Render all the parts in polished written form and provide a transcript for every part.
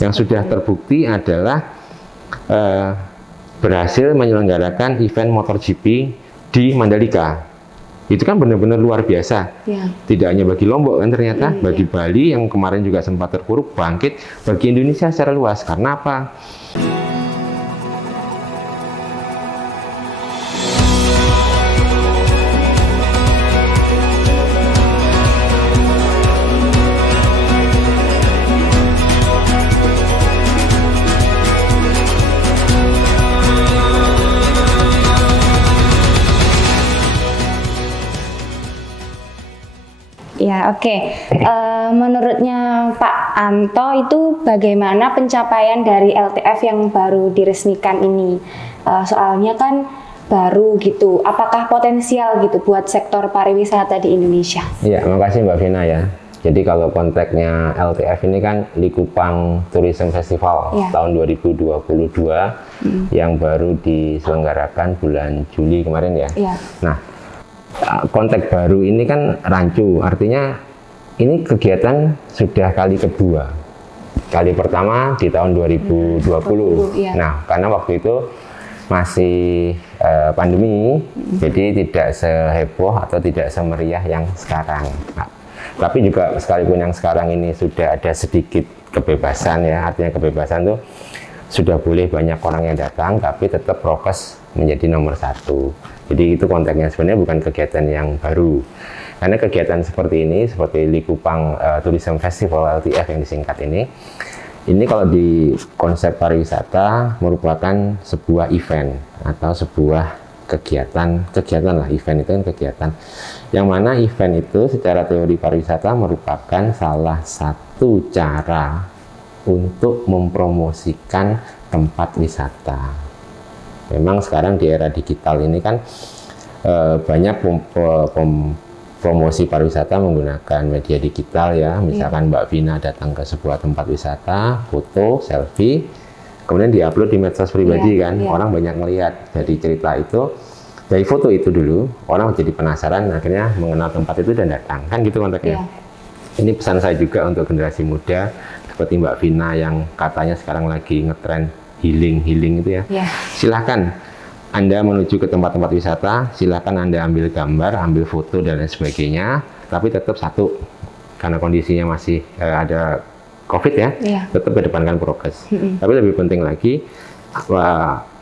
Yang sudah terbukti adalah berhasil menyelenggarakan event MotoGP di Mandalika. Itu kan benar-benar luar biasa. Tidak hanya bagi Lombok kan ternyata, bagi Bali yang kemarin juga sempat terpuruk, bangkit, bagi Indonesia secara luas. Karena apa? Ya, oke. Menurutnya Pak Anto itu bagaimana pencapaian dari LTF yang baru diresmikan ini? Soalnya kan baru gitu. Apakah potensial gitu buat sektor pariwisata di Indonesia? Iya, makasih Mbak Vina ya. Jadi kalau konteksnya LTF ini kan Likupang Tourism Festival tahun 2022 yang baru diselenggarakan bulan Juli kemarin ya. Nah, konteks baru ini kan rancu, artinya ini kegiatan sudah kali kedua. Kali pertama di tahun 2020. Nah, karena waktu itu masih pandemi, jadi tidak seheboh atau tidak semeriah yang sekarang. Nah, tapi juga sekalipun yang sekarang ini sudah ada sedikit kebebasan ya, artinya kebebasan tuh sudah boleh banyak orang yang datang, tapi tetap prokes menjadi nomor satu. Jadi itu konteksnya, sebenarnya bukan kegiatan yang baru. Karena kegiatan seperti ini, seperti Likupang Tourism Festival LTF yang disingkat ini kalau di konsep pariwisata merupakan sebuah event atau sebuah kegiatan lah. Event itu kan kegiatan. Yang mana event itu secara teori pariwisata merupakan salah satu cara untuk mempromosikan tempat wisata. Memang sekarang di era digital ini kan banyak promosi pariwisata menggunakan media digital ya. Misalkan Mbak Vina datang ke sebuah tempat wisata, foto, selfie, kemudian diupload di medsos pribadi kan. Orang banyak melihat dari cerita itu, dari foto itu dulu, orang jadi penasaran, akhirnya mengenal tempat itu dan datang. Kan gitu konteksnya. Ini pesan saya juga untuk generasi muda, seperti Mbak Vina yang katanya sekarang lagi ngetren healing itu ya. Silahkan Anda menuju ke tempat-tempat wisata, silahkan Anda ambil gambar, ambil foto dan lain sebagainya, tapi tetap satu, karena kondisinya masih ada COVID ya, tetap kedepankan prokes. Tapi lebih penting lagi,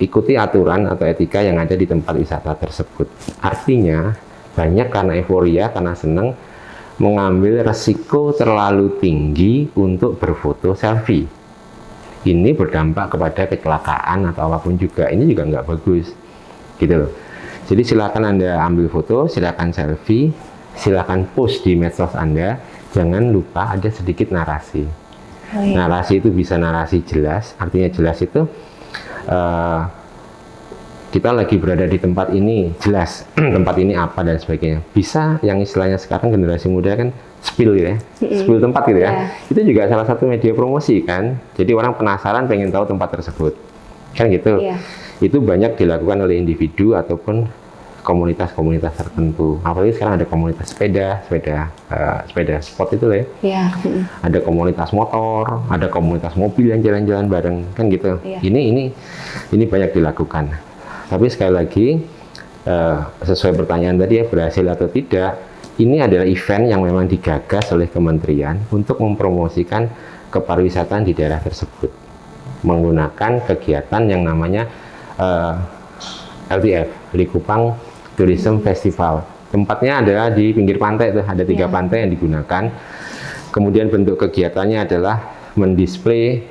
ikuti aturan atau etika yang ada di tempat wisata tersebut. Artinya banyak karena euforia, karena senang, mengambil resiko terlalu tinggi untuk berfoto selfie. Ini berdampak kepada kecelakaan atau apapun juga. Ini juga nggak bagus, gitu loh. Jadi silakan Anda ambil foto, silakan selfie, silakan post di medsos Anda. Jangan lupa ada sedikit narasi. Narasi itu bisa narasi jelas. Artinya jelas itu kita lagi berada di tempat ini, jelas tempat ini apa dan sebagainya. Bisa yang istilahnya sekarang generasi muda kan spill gitu ya, spill tempat gitu ya. Itu juga salah satu media promosi kan. Jadi orang penasaran pengen tahu tempat tersebut. Kan gitu. Itu banyak dilakukan oleh individu ataupun komunitas-komunitas tertentu. Apalagi sekarang ada komunitas sepeda sport itu lah ya. Ada komunitas motor, ada komunitas mobil yang jalan-jalan bareng kan gitu. Ini banyak dilakukan. Tapi sekali lagi sesuai pertanyaan tadi ya, berhasil atau tidak, ini adalah event yang memang digagas oleh kementerian untuk mempromosikan kepariwisataan di daerah tersebut menggunakan kegiatan yang namanya LTF, Likupang Tourism Festival. Tempatnya adalah di pinggir pantai, tuh ada 3 pantai yang digunakan. Kemudian bentuk kegiatannya adalah mendisplay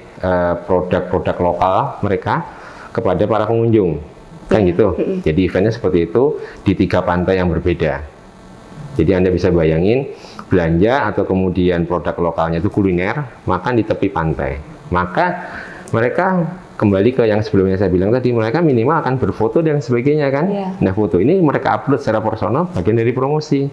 produk-produk lokal mereka kepada para pengunjung, kan gitu. Jadi eventnya seperti itu di 3 pantai yang berbeda. Jadi Anda bisa bayangin belanja atau kemudian produk lokalnya itu kuliner, makan di tepi pantai. Maka mereka kembali ke yang sebelumnya saya bilang tadi, mereka minimal akan berfoto dan sebagainya kan. Nah foto ini mereka upload secara personal, bagian dari promosi.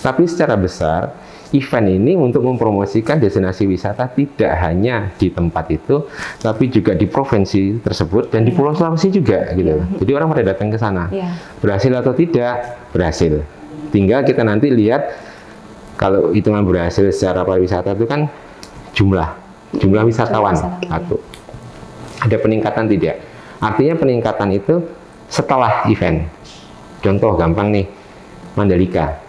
Tapi secara besar event ini untuk mempromosikan destinasi wisata tidak hanya di tempat itu, tapi juga di provinsi tersebut dan di Pulau Sulawesi juga gitu. Jadi orang pada datang ke sana. Berhasil atau tidak? Berhasil. Tinggal kita nanti lihat kalau hitungan berhasil secara pariwisata itu kan jumlah Jumlah wisatawan. Satu. Ada peningkatan tidak? Artinya peningkatan itu setelah event. Contoh gampang nih, Mandalika.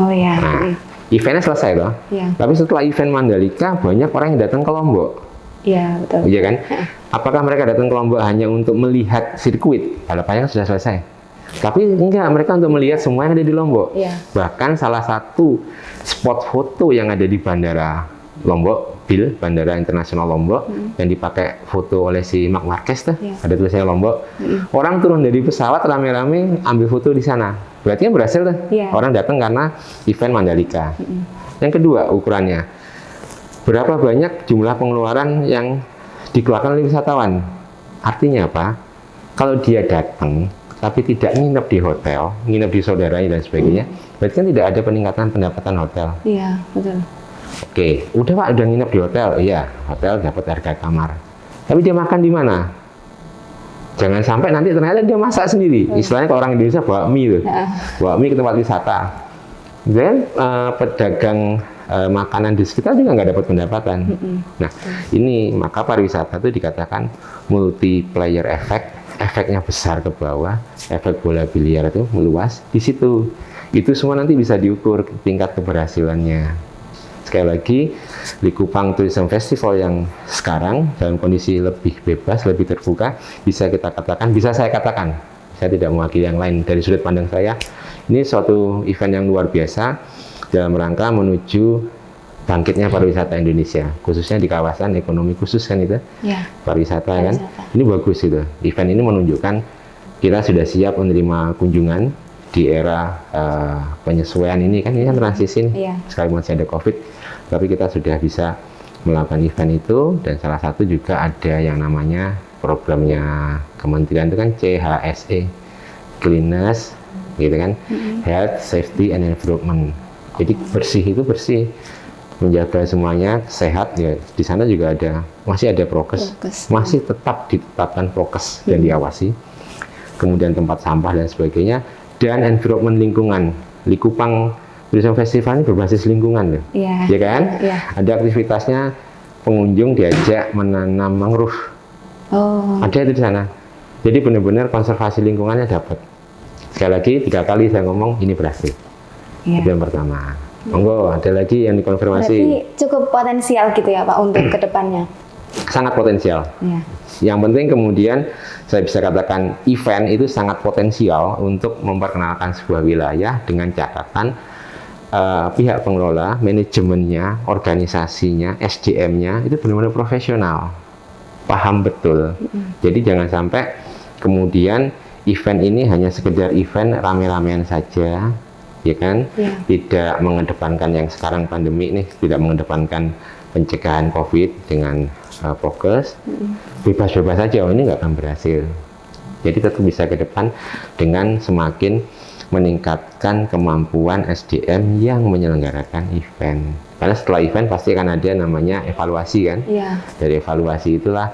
Oh ya. Nah, eventnya selesai loh. Ya. Tapi setelah event Mandalika banyak orang yang datang ke Lombok. Iya, betul. Iya kan? Apakah mereka datang ke Lombok hanya untuk melihat sirkuit? Balapannya kan sudah selesai. Tapi enggak, mereka untuk melihat semua yang ada di Lombok. Iya. Bahkan salah satu spot foto yang ada di Bandara Lombok, BIL, Bandara Internasional Lombok, yang dipakai foto oleh si Marc Marquez tuh, ada tulisannya Lombok. Orang turun dari pesawat rame-rame ambil foto di sana. Berarti kan berhasil tuh. Orang datang karena event Mandalika. Yang kedua ukurannya, berapa banyak jumlah pengeluaran yang dikeluarkan oleh wisatawan? Artinya apa? Kalau dia datang tapi tidak nginep di hotel, nginep di saudaranya dan sebagainya, berarti kan tidak ada peningkatan pendapatan hotel. Iya, betul. Oke, udah Pak, udah nginep di hotel. Iya, hotel dapat harga kamar. Tapi dia makan di mana? Jangan sampai nanti ternyata dia masak sendiri. Istilahnya kalau orang Indonesia bawa mie tuh. Bawa mie ke tempat wisata. Dan pedagang makanan di sekitar juga nggak dapat pendapatan. Nah, ini maka pariwisata itu dikatakan multiplier effect. Efeknya besar ke bawah, efek bola biliar itu meluas di situ. Itu semua nanti bisa diukur tingkat keberhasilannya. Sekali lagi, Likupang Tourism Festival yang sekarang dalam kondisi lebih bebas, lebih terbuka, bisa kita katakan, bisa saya katakan, saya tidak mewakili yang lain dari sudut pandang saya, ini suatu event yang luar biasa dalam rangka menuju bangkitnya pariwisata Indonesia, khususnya di kawasan ekonomi khusus kan itu, pariwisata kan, ini bagus itu. Event ini menunjukkan kita sudah siap menerima kunjungan di era penyesuaian ini kan transisi nih, sekalipun masih ada COVID, tapi kita sudah bisa melakukan event itu, dan salah satu juga ada yang namanya programnya kementerian itu kan CHSE, Cleanliness, gitu kan, Health, Safety and Environment. Jadi bersih itu bersih, menjaga semuanya sehat ya. Di sana juga masih ada prokes, masih tetap ditetapkan prokes dan diawasi. Kemudian tempat sampah dan sebagainya, dan environment lingkungan. Likupang Tourism Festival ini berbasis lingkungan loh, ya kan? Ada aktivitasnya, pengunjung diajak menanam mangrove. Ada itu di sana. Jadi benar-benar konservasi lingkungannya dapat. Sekali lagi 3 kali saya ngomong ini berhasil. Itu yang pertama. Monggo, ada lagi yang dikonfirmasi. Berarti cukup potensial gitu ya Pak untuk kedepannya? Sangat potensial. Yang penting kemudian saya bisa katakan event itu sangat potensial untuk memperkenalkan sebuah wilayah dengan catatan pihak pengelola, manajemennya, organisasinya, SDM-nya itu benar-benar profesional, paham betul. Jadi jangan sampai kemudian event ini hanya sekedar event rame-ramean saja, ya kan, tidak mengedepankan yang sekarang pandemi ini, tidak mengedepankan pencegahan COVID dengan fokus, bebas-bebas saja, ini nggak akan berhasil. Jadi tetap bisa ke depan dengan semakin meningkatkan kemampuan SDM yang menyelenggarakan event. Karena setelah event pasti akan ada namanya evaluasi kan, dari evaluasi itulah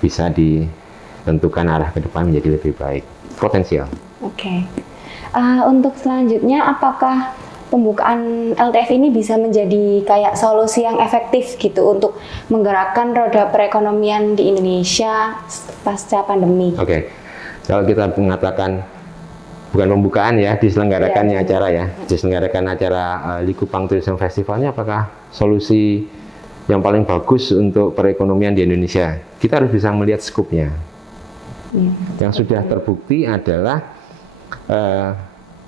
bisa ditentukan arah ke depan menjadi lebih baik, potensial. Untuk selanjutnya, apakah pembukaan LTF ini bisa menjadi kayak solusi yang efektif gitu untuk menggerakkan roda perekonomian di Indonesia pasca pandemi? Kalau kita mengatakan bukan pembukaan ya, diselenggarakannya acara ya, diselenggarakan acara Likupang Tourism Festivalnya, apakah solusi yang paling bagus untuk perekonomian di Indonesia? Kita harus bisa melihat skupnya. Yang sudah terbukti adalah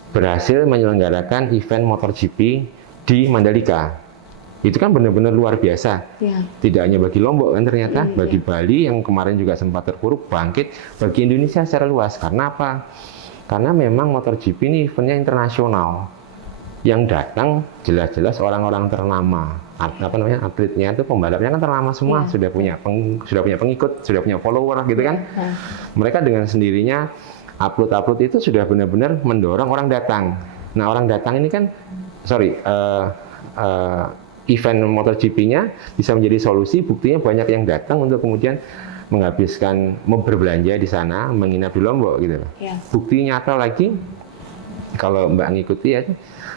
berhasil menyelenggarakan event MotoGP di Mandalika. Itu kan benar-benar luar biasa. Tidak hanya bagi Lombok kan ternyata, bagi Bali yang kemarin juga sempat terpuruk, bangkit, bagi Indonesia secara luas. Karena apa? Karena memang MotoGP ini eventnya internasional. Yang datang jelas-jelas orang-orang ternama. Atletnya itu, pembalapnya kan ternama semua, sudah punya pengikut, sudah punya follower gitu kan. Mereka dengan sendirinya upload itu sudah benar-benar mendorong orang datang. Nah, orang datang ini kan, event MotoGP-nya bisa menjadi solusi. Buktinya banyak yang datang untuk kemudian menghabiskan, berbelanja di sana, menginap di Lombok gitu. Bukti nyata lagi, kalau Mbak ngikuti ya,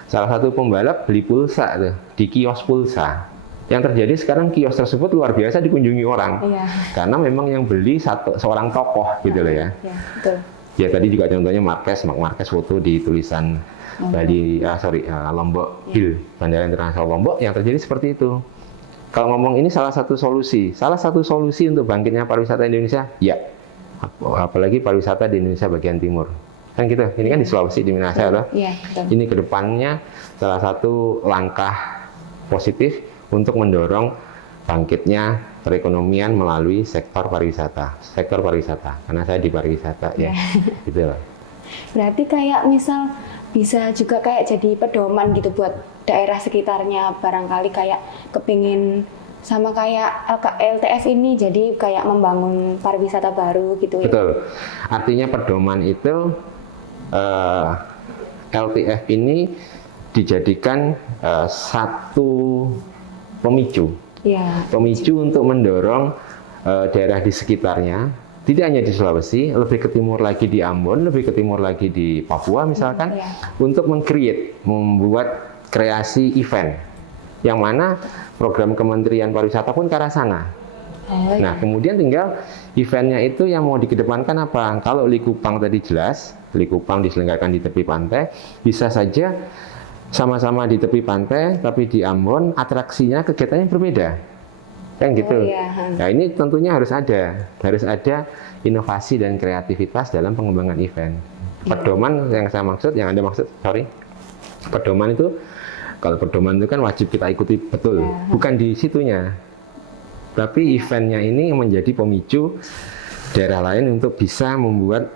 salah satu pembalap beli pulsa tuh di kios pulsa. Yang terjadi sekarang kios tersebut luar biasa dikunjungi orang, karena memang yang beli seorang tokoh gitu loh ya. Betul. Ya tadi juga contohnya Mark Marquez foto di tulisan Bali, Lombok Hill, Bandara Internasional Lombok, yang terjadi seperti itu. Kalau ngomong ini salah satu solusi untuk bangkitnya pariwisata Indonesia, ya, apalagi pariwisata di Indonesia bagian timur. Kan gitu, ini kan di Sulawesi, di Minahasa, ini kedepannya salah satu langkah positif untuk mendorong bangkitnya perekonomian melalui sektor pariwisata, karena saya di pariwisata ya, gitu loh. Berarti kayak misal bisa juga kayak jadi pedoman gitu buat daerah sekitarnya, barangkali kayak kepingin sama kayak LTF ini, jadi kayak membangun pariwisata baru gitu ya. Betul, artinya pedoman itu LTF ini dijadikan satu pemicu untuk mendorong daerah di sekitarnya, tidak hanya di Sulawesi, lebih ke timur lagi di Ambon, lebih ke timur lagi di Papua misalkan, untuk membuat kreasi event, yang mana program Kementerian Pariwisata pun ke arah sana. Nah, kemudian tinggal eventnya itu yang mau dikedepankan apa? Kalau Likupang tadi jelas, Likupang diselenggarakan di tepi pantai, bisa saja sama-sama di tepi pantai, tapi di Ambon atraksinya, kegiatannya berbeda, kan gitu. Nah, ini tentunya harus ada inovasi dan kreativitas dalam pengembangan event. Pedoman yang Anda maksud, pedoman itu, kalau pedoman itu kan wajib kita ikuti betul, bukan di situnya, tapi eventnya ini menjadi pemicu daerah lain untuk bisa membuat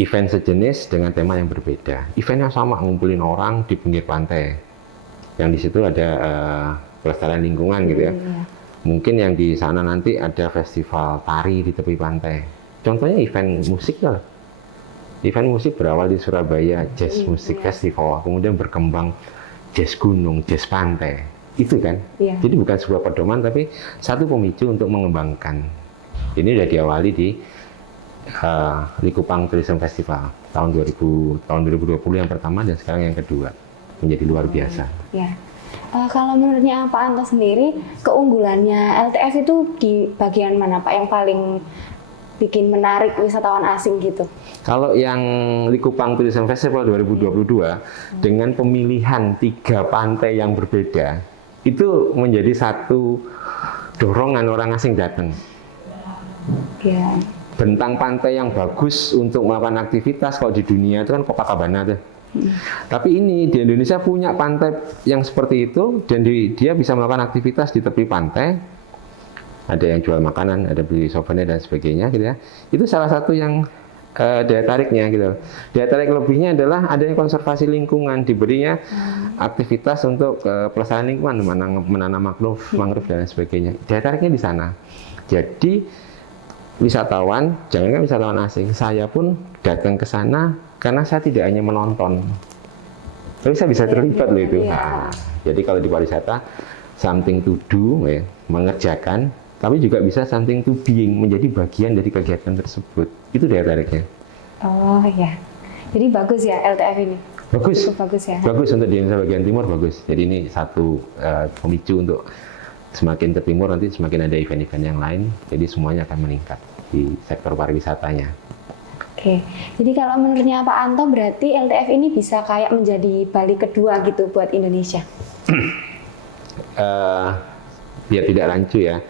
event sejenis dengan tema yang berbeda. Eventnya sama, ngumpulin orang di pinggir pantai, yang di situ ada pelestarian lingkungan gitu ya. Mungkin yang di sana nanti ada festival tari di tepi pantai. Contohnya event musik lah. Event musik berawal di Surabaya, Jazz Music Festival, kemudian berkembang jazz gunung, jazz pantai. Itu kan. Jadi bukan sebuah pedoman, tapi satu pemicu untuk mengembangkan. Ini sudah diawali di Likupang Tourism Festival tahun 2020 yang pertama, dan sekarang yang kedua, menjadi luar biasa. Kalau menurutnya Pak Anto sendiri, keunggulannya LTF itu di bagian mana Pak yang paling bikin menarik wisatawan asing gitu? Kalau yang Likupang Tourism Festival 2022 dengan pemilihan 3 pantai yang berbeda, itu menjadi satu dorongan orang asing datang. Bentang pantai yang bagus untuk melakukan aktivitas, kalau di dunia itu kan Copacabana tuh. Tapi ini di Indonesia punya pantai yang seperti itu, dan dia bisa melakukan aktivitas di tepi pantai. Ada yang jual makanan, ada beli souvenir dan sebagainya gitu ya. Itu salah satu yang daya tariknya gitu. Daya tarik lebihnya adalah adanya konservasi lingkungan, diberinya aktivitas untuk pelestarian lingkungan, menanam mangrove dan sebagainya. Daya tariknya di sana. Jadi wisatawan, jangankan wisatawan asing, saya pun datang ke sana karena saya tidak hanya menonton, tapi saya bisa terlibat loh itu. Jadi kalau di pariwisata, something to do, mengerjakan, tapi juga bisa something to being, menjadi bagian dari kegiatan tersebut. Itu daya tariknya. Jadi bagus ya LTF ini? Bagus ya? Bagus untuk di Indonesia bagian timur, bagus. Jadi ini satu pemicu untuk semakin ke timur, nanti semakin ada event-event yang lain, jadi semuanya akan meningkat di sektor pariwisatanya. Jadi kalau menurutnya Pak Anto, berarti LTF ini bisa kayak menjadi Bali kedua gitu buat Indonesia? Biar tidak rancu ya,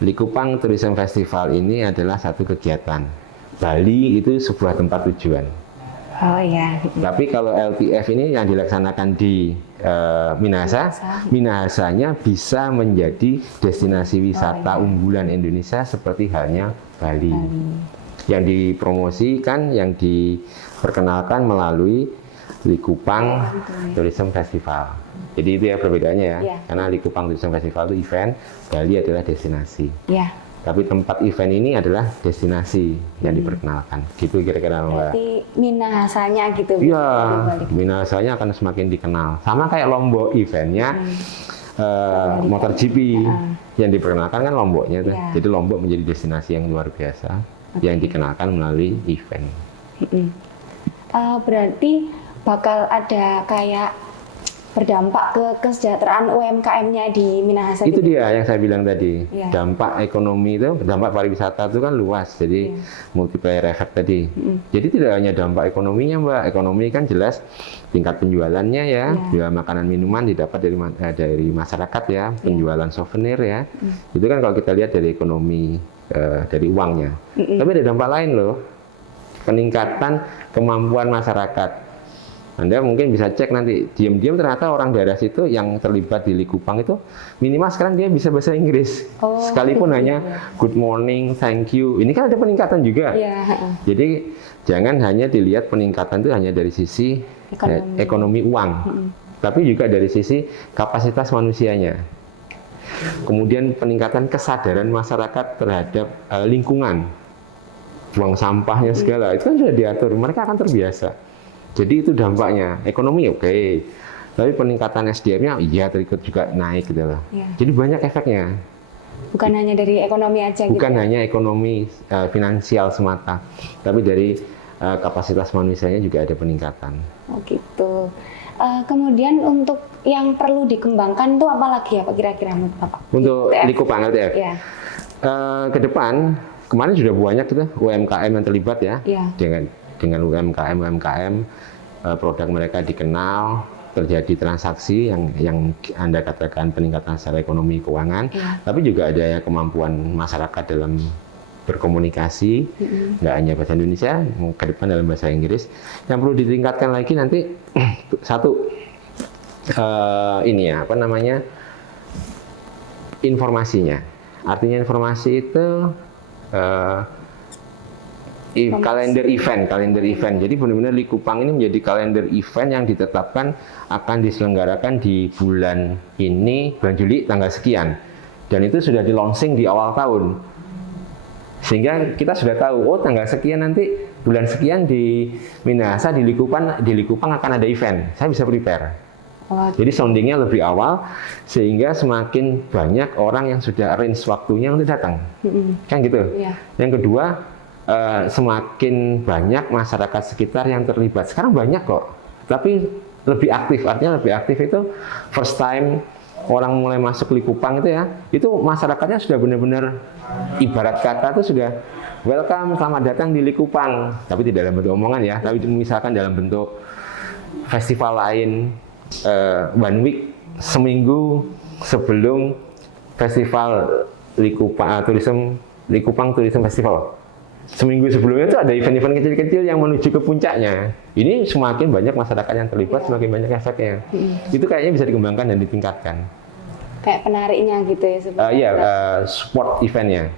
Likupang Tourism Festival ini adalah satu kegiatan. Bali itu sebuah tempat tujuan. Tapi kalau LTF ini yang dilaksanakan di Minahasanya bisa menjadi destinasi wisata unggulan Indonesia seperti halnya Bali. Yang dipromosikan, yang diperkenalkan melalui Likupang Tourism Festival. Jadi itu ya perbedaannya ya. Karena Likupang Tourism Festival itu event, Bali adalah destinasi. Tapi tempat event ini adalah destinasi yang diperkenalkan. Gitu kira-kira Mbak. Berarti Minahasanya gitu. Minahasanya akan semakin dikenal. Sama kayak Lombok eventnya, MotoGP yang diperkenalkan kan Lomboknya tuh. Jadi Lombok menjadi destinasi yang luar biasa, yang dikenalkan melalui event. Berarti bakal ada kayak berdampak ke kesejahteraan UMKM-nya di Minahasa. Itu dia yang saya bilang tadi. Ya. Dampak ekonomi itu, dampak pariwisata itu kan luas. Jadi multiplier effect tadi. Jadi tidak hanya dampak ekonominya, Mbak. Ekonomi kan jelas tingkat penjualannya ya. Jual makanan minuman didapat dari masyarakat ya, penjualan souvenir ya. Itu kan kalau kita lihat dari ekonomi, dari uangnya. Tapi ada dampak lain loh. Peningkatan kemampuan masyarakat. Anda mungkin bisa cek nanti, diam-diam ternyata orang daerah situ yang terlibat di Likupang itu minimal sekarang dia bisa bahasa Inggris. Sekalipun hanya good morning, thank you. Ini kan ada peningkatan juga. Jadi jangan hanya dilihat peningkatan itu hanya dari sisi ekonomi uang, tapi juga dari sisi kapasitas manusianya. Kemudian peningkatan kesadaran masyarakat terhadap lingkungan, buang sampahnya segala, itu kan sudah diatur, mereka akan terbiasa. Jadi itu dampaknya, ekonomi oke, tapi peningkatan SDM-nya iya terikut juga naik gitu loh. Jadi banyak efeknya. Bukan hanya dari ekonomi aja gitu. Bukan hanya ekonomi finansial semata, tapi dari kapasitas manusianya juga ada peningkatan. Oh gitu. Kemudian untuk yang perlu dikembangkan itu apa lagi ya Pak kira-kira menurut Bapak? Untuk Likupang LTF. Ke depan kemarin sudah banyak gitu UMKM yang terlibat ya. Dengan UMKM produk mereka dikenal, terjadi transaksi yang Anda katakan peningkatan secara ekonomi keuangan, tapi juga ada kemampuan masyarakat dalam berkomunikasi, nggak hanya bahasa Indonesia, ke depan dalam bahasa Inggris. Yang perlu ditingkatkan lagi nanti satu ini ya apa namanya informasinya. Artinya informasi itu kalender event. Jadi benar-benar Likupang ini menjadi kalender event yang ditetapkan akan diselenggarakan di bulan ini, bulan Juli tanggal sekian. Dan itu sudah di launching di awal tahun. Sehingga kita sudah tahu, oh tanggal sekian nanti bulan sekian di Minahasa di Likupang akan ada event. Saya bisa prepare. Jadi soundingnya lebih awal sehingga semakin banyak orang yang sudah arrange waktunya untuk datang. Kan gitu. Yang kedua, semakin banyak masyarakat sekitar yang terlibat. Sekarang banyak kok, tapi lebih aktif. Artinya lebih aktif itu first time orang mulai masuk Likupang itu ya, itu masyarakatnya sudah benar-benar ibarat kata itu sudah welcome, selamat datang di Likupang. Tapi tidak dalam bentuk omongan ya, tapi misalkan dalam bentuk festival lain, one week, seminggu sebelum festival Likupang Tourism Festival. Seminggu sebelumnya itu ada event-event kecil-kecil yang menuju ke puncaknya. Ini semakin banyak masyarakat yang terlibat, semakin banyak efeknya. Itu kayaknya bisa dikembangkan dan ditingkatkan. Kayak penariknya gitu ya sebenarnya. Support eventnya.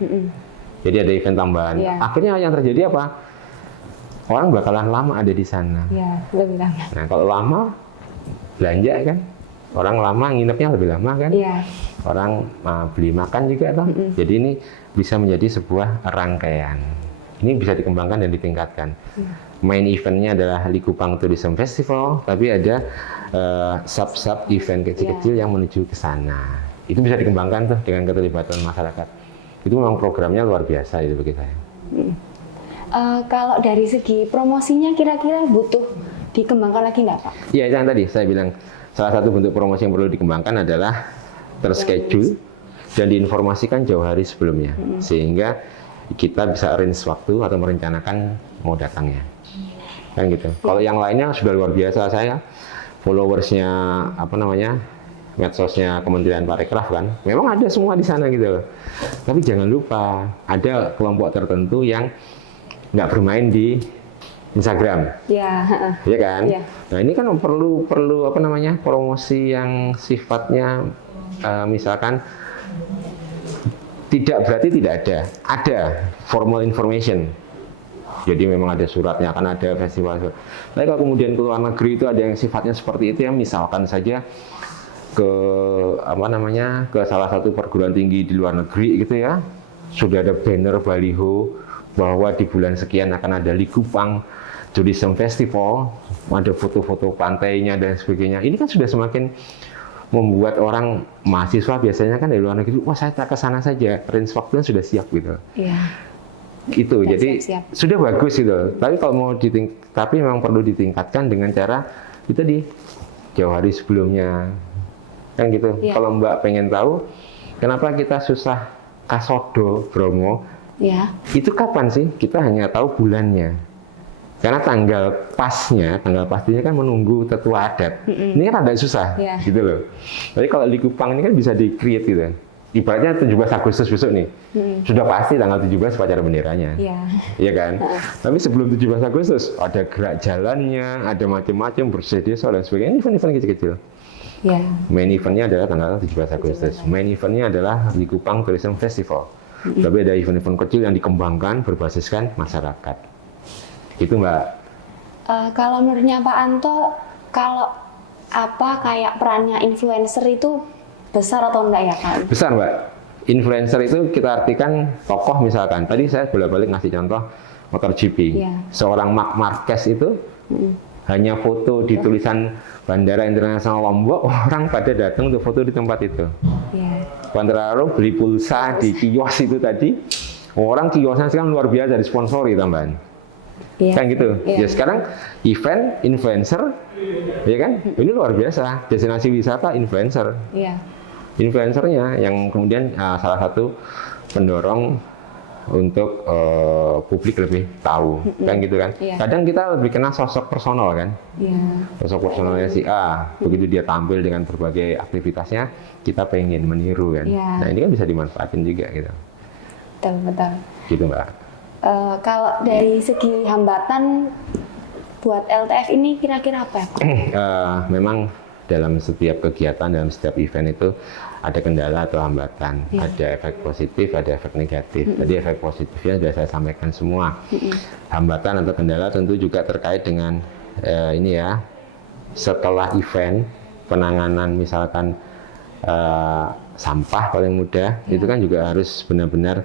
Jadi ada event tambahan. Akhirnya yang terjadi apa? Orang bakalan lama ada di sana. Lebih lama. Nah kalau lama belanja kan, orang lama nginepnya lebih lama kan. Orang beli makan juga toh. Jadi ini bisa menjadi sebuah rangkaian. Ini bisa dikembangkan dan ditingkatkan. Main eventnya adalah Likupang Tourism Festival, tapi ada sub-sub event kecil-kecil yang menuju ke sana. Itu bisa dikembangkan tuh dengan keterlibatan masyarakat. Itu memang programnya luar biasa itu bagi saya. Kalau dari segi promosinya kira-kira butuh dikembangkan lagi nggak Pak? Iya, yang tadi saya bilang salah satu bentuk promosi yang perlu dikembangkan adalah terschedule dan diinformasikan jauh hari sebelumnya, sehingga kita bisa arrange waktu atau merencanakan mau datangnya, kan gitu. Kalau yang lainnya sudah luar biasa, saya followersnya apa namanya medsosnya Kementerian Parekraf kan, memang ada semua di sana gitu loh. Tapi jangan lupa ada kelompok tertentu yang nggak bermain di Instagram, ya kan. Nah ini kan perlu apa namanya promosi yang sifatnya misalkan tidak berarti tidak ada formal information. Jadi memang ada suratnya, akan ada festival. Tapi kalau kemudian ke luar negeri itu ada yang sifatnya seperti itu ya, misalkan saja ke apa namanya ke salah satu perguruan tinggi di luar negeri gitu ya, sudah ada banner baliho bahwa di bulan sekian akan ada Likupang Tourism Festival, ada foto-foto pantainya dan sebagainya. Ini kan sudah semakin membuat orang mahasiswa biasanya kan dari luar negeri, wah saya tak ke sana saja, range waktunya sudah siap gitu. Itu sudah jadi siap. Sudah bagus gitu. Tapi kalau mau tapi memang perlu ditingkatkan dengan cara itu jauh hari sebelumnya, kan gitu. Kalau Mbak pengen tahu kenapa kita susah kasodo Bromo, itu kapan sih? Kita hanya tahu bulannya, karena tanggal pastinya kan menunggu tetua adat. Ini kan agak susah, gitu loh. Tapi kalau Likupang ini kan bisa di-create gitu. Ibaratnya 17 Agustus besok nih, sudah pasti tanggal 17 upacara benderanya, iya kan? Tapi sebelum 17 Agustus ada gerak jalannya, ada macam-macam, bersih desa dan sebagainya. Event-event kecil-kecil. Main eventnya adalah tanggal 17 Agustus. Main eventnya adalah Likupang Tourism Festival. Tapi ada event-event kecil yang dikembangkan berbasiskan masyarakat. Itu Mbak. Kalau menurutnya Pak Anto, kalau kayak perannya influencer itu besar atau enggak ya Kak? Besar Mbak. Influencer itu kita artikan tokoh misalkan. Tadi saya bolak-balik ngasih contoh MotoGP. Seorang Marc Marquez itu hanya foto di tulisan Bandara Internasional Lombok, orang pada datang untuk foto di tempat itu. Bandara beli pulsa di kios itu tadi, orang kiosnya sekarang luar biasa disponsori tambahan. Kan gitu. Ya sekarang event influencer, ya kan? Ini luar biasa. Destinasi wisata influencer. Influencernya yang kemudian salah satu pendorong untuk publik lebih tahu, kan gitu kan? Kadang kita lebih kenal sosok personal kan? Sosok personalnya si A, begitu dia tampil dengan berbagai aktivitasnya, kita pengen meniru kan? Nah ini kan bisa dimanfaatin juga gitu. Betul. Gitu Mbak. Kalau dari segi hambatan buat LTF ini kira-kira apa ya Pak? Memang dalam setiap kegiatan, dalam setiap event itu ada kendala atau hambatan, ada efek positif, ada efek negatif. Tadi efek positifnya sudah saya sampaikan semua. Hambatan atau kendala tentu juga terkait dengan ini ya, setelah event penanganan misalkan sampah paling mudah, itu kan juga harus benar-benar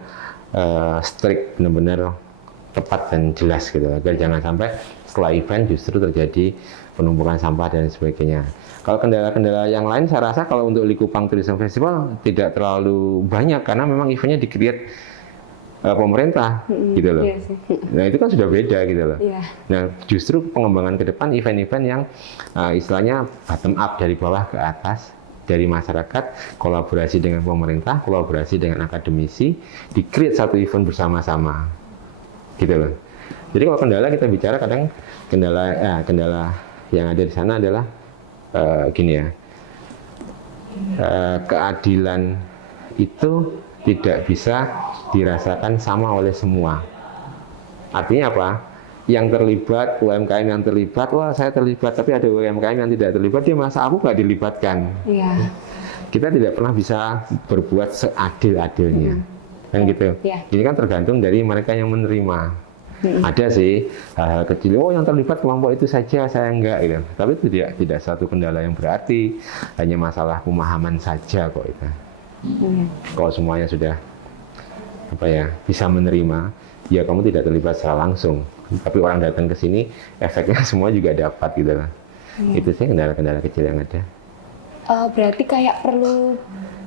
strict, benar-benar tepat dan jelas gitu, agar jangan sampai setelah event justru terjadi penumpukan sampah dan sebagainya. Kalau kendala-kendala yang lain saya rasa kalau untuk Likupang Tourism Festival tidak terlalu banyak karena memang eventnya di-create pemerintah gitu loh. Nah itu kan sudah beda gitu loh. Nah justru pengembangan ke depan event-event yang istilahnya bottom up, dari bawah ke atas, dari masyarakat, kolaborasi dengan pemerintah, kolaborasi dengan akademisi, di-create satu event bersama-sama gitu loh. Jadi kalau kendala kita bicara, kadang kendala yang ada di sana adalah gini ya, keadilan itu tidak bisa dirasakan sama oleh semua. Artinya apa? Yang terlibat, UMKM yang terlibat, wah saya terlibat, tapi ada UMKM yang tidak terlibat, dia merasa aku nggak dilibatkan. Kita tidak pernah bisa berbuat seadil-adilnya, kan gitu. Ini kan tergantung dari mereka yang menerima. Ada sih hal-hal kecil, oh yang terlibat kelompok itu saja, saya enggak gitu. Tapi itu tidak satu kendala yang berarti, hanya masalah pemahaman saja kok itu. Kalau semuanya sudah bisa menerima, ya kamu tidak terlibat secara langsung, tapi orang datang ke sini efeknya semua juga dapat gitu lah. Itu sih kendala-kendala kecil yang ada. Berarti kayak perlu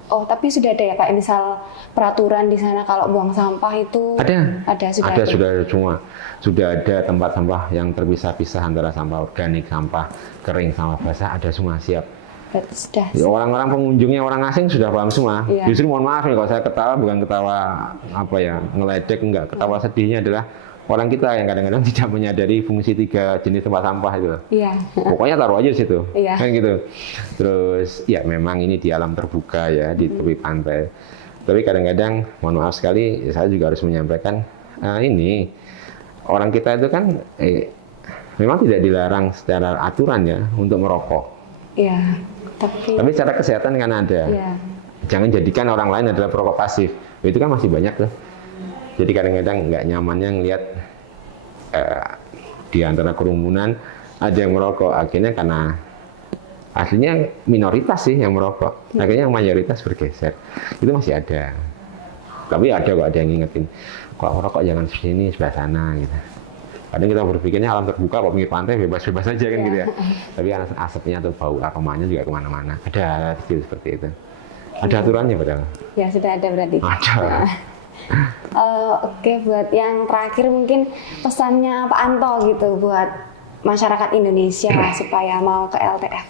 tapi sudah ada ya Pak, misal peraturan di sana kalau buang sampah itu sudah semua. Sudah ada tempat sampah yang terpisah-pisah antara sampah organik, sampah kering, sampah basah, ada semua siap. Orang-orang pengunjungnya orang asing sudah paham semua. Justru mohon maaf nih kalau saya ketawa, bukan ketawa ngeledek, enggak. Ketawa sedihnya adalah orang kita yang kadang-kadang tidak menyadari fungsi 3 jenis tempat sampah itu. Pokoknya taruh aja di situ, kan gitu. Terus ya memang ini di alam terbuka ya, di tepi pantai. Tapi kadang-kadang mohon maaf sekali, saya juga harus menyampaikan ini orang kita itu kan memang tidak dilarang secara aturan ya untuk merokok. Tapi secara kesehatan kan ada. Jangan jadikan orang lain adalah perokok pasif. Itu kan masih banyak tuh. Jadi kadang-kadang nggak nyamannya ngelihat di antara kerumunan ada yang merokok. Akhirnya karena aslinya minoritas sih yang merokok, akhirnya yang mayoritas bergeser. Itu masih ada. Tapi ada kok, ada yang ngingetin, kalau merokok jangan sini, sebelah sana gitu. Kadang kita berpikirnya alam terbuka, kok pinggir pantai bebas-bebas aja kan gitu ya. Tapi asapnya atau bau aromanya juga kemana-mana. Ada kecil seperti itu. Ada aturannya padahal. Ya sudah ada berarti. Ada. Oke, buat yang terakhir mungkin pesannya Pak Anto gitu buat masyarakat Indonesia supaya mau ke LTF.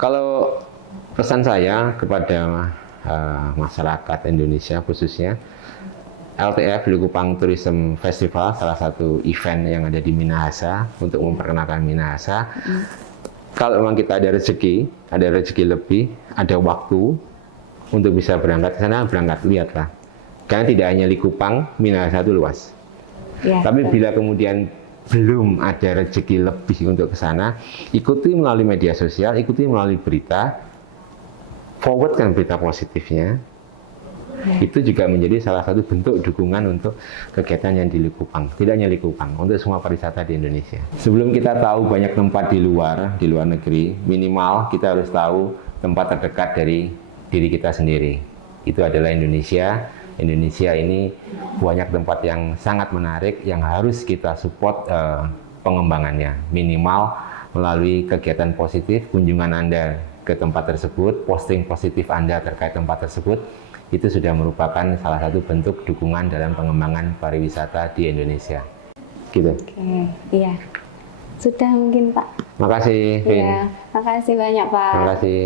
Kalau pesan saya kepada masyarakat Indonesia khususnya, LTF Likupang Tourism Festival salah satu event yang ada di Minahasa untuk memperkenalkan Minahasa. Kalau memang kita ada rezeki lebih, ada waktu untuk bisa berangkat ke sana, berangkat, lihatlah. Karena tidak hanya Likupang, Minahasa itu luas. Ya, Tapi bila kemudian belum ada rezeki lebih untuk ke sana, ikuti melalui media sosial, ikuti melalui berita, forwardkan berita positifnya. Itu juga menjadi salah satu bentuk dukungan untuk kegiatan yang di Likupang. Tidak hanya Likupang, untuk semua pariwisata di Indonesia. Sebelum kita tahu banyak tempat di luar negeri, minimal kita harus tahu tempat terdekat dari diri kita sendiri. Itu adalah Indonesia. Indonesia ini banyak tempat yang sangat menarik yang harus kita support pengembangannya. Minimal melalui kegiatan positif, kunjungan Anda ke tempat tersebut, posting positif Anda terkait tempat tersebut, itu sudah merupakan salah satu bentuk dukungan dalam pengembangan pariwisata di Indonesia. Gitu. Oke, iya. Sudah mungkin Pak. Makasih, Vin. Iya, makasih banyak Pak. Terima kasih.